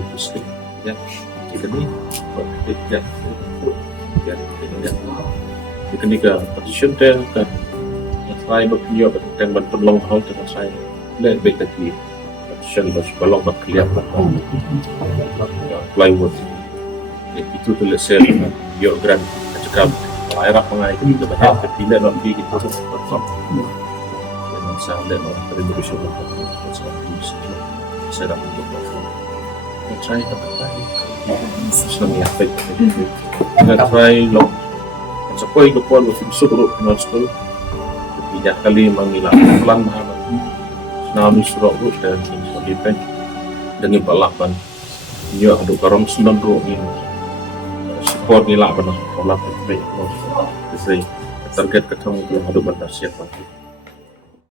Muslim ya. Kita ni buat kerja dan ketika position dia kan saya berpikir tentang bertolong hal dengan saya lebih tadi position bertolong berkeliap plywood itu tulis saya biogram cakap air apa itu kita baca ketidak nanti kita tetap dan saya lihat kontribusi saya dapat untuk saya katakan Islam yang baik dengan try long sampai ke pol Surok dengan Skul tidak kali mengilang pelan mahamat Nabi Surok dan Jingtip dengan balapan dia ada karam 9 ini support nilai benar balapan baik jadi target ketemu belum ada batas siapa